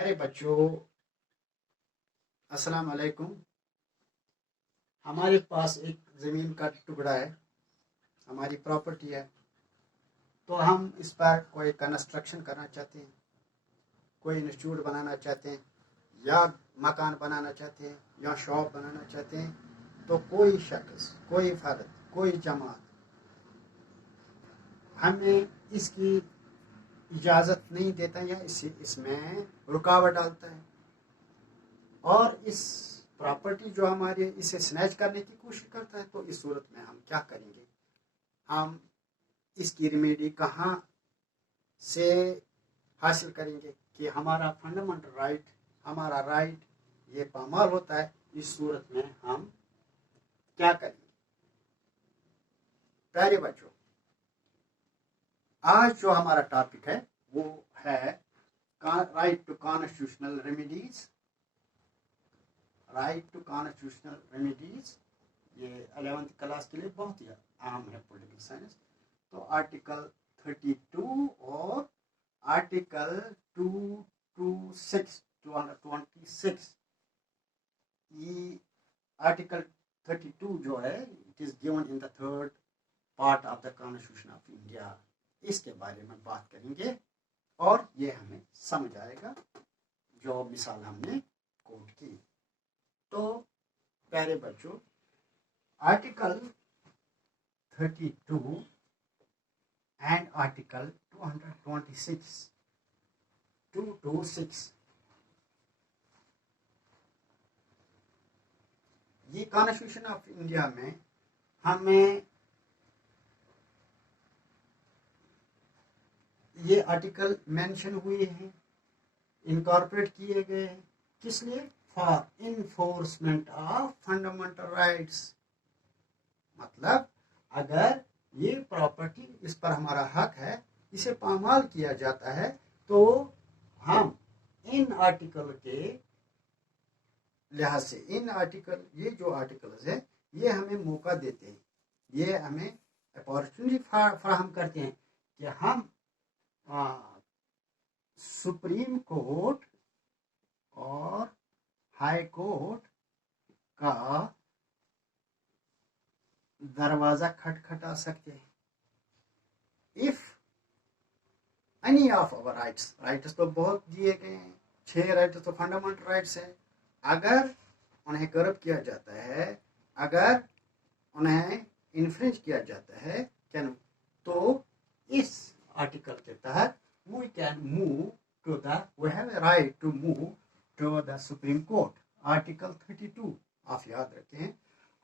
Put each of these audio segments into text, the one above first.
ارے بچوں، السلام علیکم. ہمارے پاس ایک زمین کا ٹکڑا ہے، ہماری پراپرٹی ہے. تو ہم اس پر کوئی کنسٹرکشن کرنا چاہتے ہیں، کوئی انسٹیٹیوٹ بنانا چاہتے ہیں، یا مکان بنانا چاہتے ہیں، یا شاپ بنانا چاہتے ہیں. تو کوئی شخص، کوئی فرد، کوئی جماعت ہمیں اس کی اجازت نہیں دیتا یا اس میں رکاوٹ ڈالتا ہے، اور اس پراپرٹی جو ہماری ہے اسے سنیچ کرنے کی کوشش کرتا ہے. تو اس صورت میں ہم کیا کریں گے؟ ہم اس کی ریمیڈی کہاں سے حاصل کریں گے کہ ہمارا فنڈامنٹل رائٹ، ہمارا رائٹ یہ پامال ہوتا ہے. اس صورت میں ہم کیا کریں گے؟ پیارے بچوں، آج جو ہمارا ٹاپک ہے وہ ہے right to constitutional remedies. Right to constitutional remedies یہ 11th کلاس کے لیے بہت ہی اہم ہے، پولیٹیکل سائنس. تو آرٹیکل 32 اور آرٹیکل 226 یہ آرٹیکل 32 جو ہے it is given in the third part of the constitution of India. اس کے بارے میں بات کریں گے اور یہ ہمیں سمجھ آئے گا جو مثال ہم نے کوٹ کی. تو پیارے بچوں، آرٹیکل 32 اینڈ آرٹیکل 226 یہ کانسٹیٹیوشن آف انڈیا میں ہمیں یہ آرٹیکل مینشن ہوئے ہیں، انکارپوریٹ کیے گئے ہیں. کس لیے؟ For enforcement of fundamental rights. مطلب اگر یہ پراپرٹی، اس پر ہمارا حق ہے، اسے پامال کیا جاتا ہے تو ہم ان آرٹیکل کے لحاظ سے یہ جو آرٹیکلز ہے یہ ہمیں موقع دیتے ہیں، یہ ہمیں اپارچونیٹی فراہم کرتے ہیں کہ ہم سپریم کورٹ اور ہائی کورٹ کا دروازہ کھٹکھٹا سکتے ہیں. If any of over rights تو بہت دیے گئے ہیں، 6 رائٹس تو فنڈامنٹل رائٹس ہیں. اگر انہیں کرپ کیا جاتا ہے، اگر انہیں انفرنج کیا جاتا ہے تو اس آرٹیکل کے تحت we have a right to move to the Supreme Court. Article 32 آپ یاد رکھیں،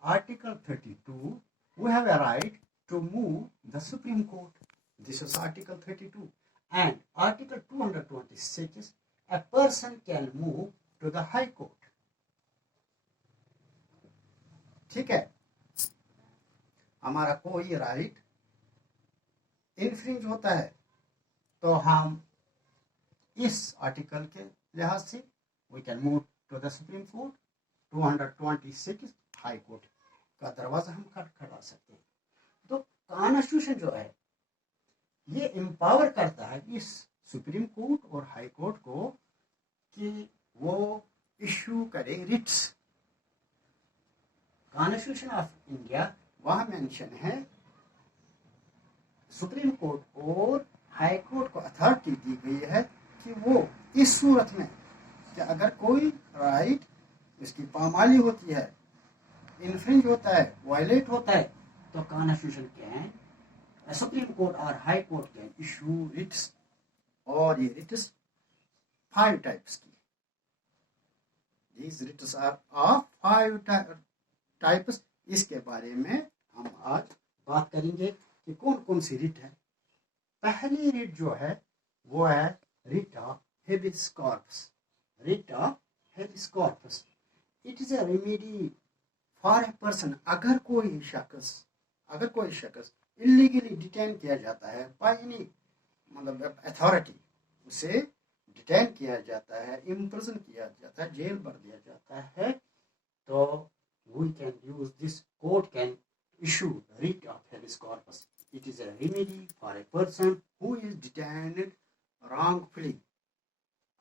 Article 32 we have a right to move the Supreme Court. This is Article 32. And Article 226 a person can move to the High Court. ٹھیک ہے، ہمارا کوئی right انفرنج ہوتا ہے تو ہم اس آرٹیکل کے لحاظ سے we can move to the supreme court. 226 high court کا دروازہ ہم کھٹکھٹا سکتے ہیں. تو کانسٹیٹیوشن جو ہے یہ امپاور کرتا ہے اس سپریم کورٹ اور ہائی کورٹ کو کہ وہ ایشو کرے ریٹس. کانسٹیٹیوشن آف انڈیا وہاں مینشن ہے، سپریم کورٹ اور ہائی کورٹ کو اتھارٹی دی گئی ہے کہ وہ اس صورت میں کہ اگر کوئی رائٹ اس کی پامالی ہوتی ہے، انفرنج ہوتا ہے، وائلیٹ ہوتا ہے، تو کانسٹیٹیوشن کین سپریم کورٹ اور high court can issue writs. اور یہ ریٹس 5 ٹائپس کی. These writs are of 5 types. اس کے بارے میں ہم آج بات کریں گے کہ کون کون سی ریٹ ہے. پہلی ریٹ جو ہے وہ ہے writ of habeas corpus. Writ of habeas corpus it is a remedy for a person. اگر کوئی شخص illegally ڈیٹین کیا جاتا ہے بائی اینی اتھارٹی، اسے ڈیٹین کیا جاتا ہے، امپرزن کیا جاتا ہے، جیل بھر دیا جاتا ہے، تو we can use this court can issue writ of habeas corpus. It is a remedy for a person who is detained wrongfully.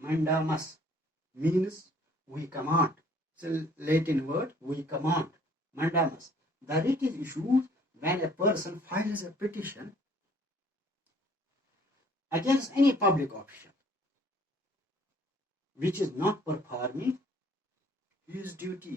mandamus, means we command. It's a Latin word, we command. Mandamus. The writ is issued when a person files a petition against any public official which is not performing his duty.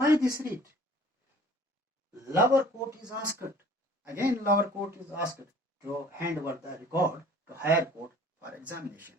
By this writ, lower court is asked, again lower court is asked to hand over the record to higher court for examination.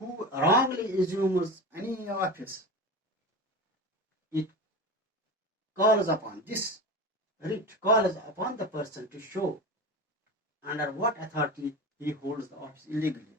who wrongly assumes any office. It calls upon, this writ calls upon the person to show under what authority he holds the office illegally.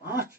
5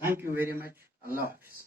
Thank you very much. Allah Hafiz.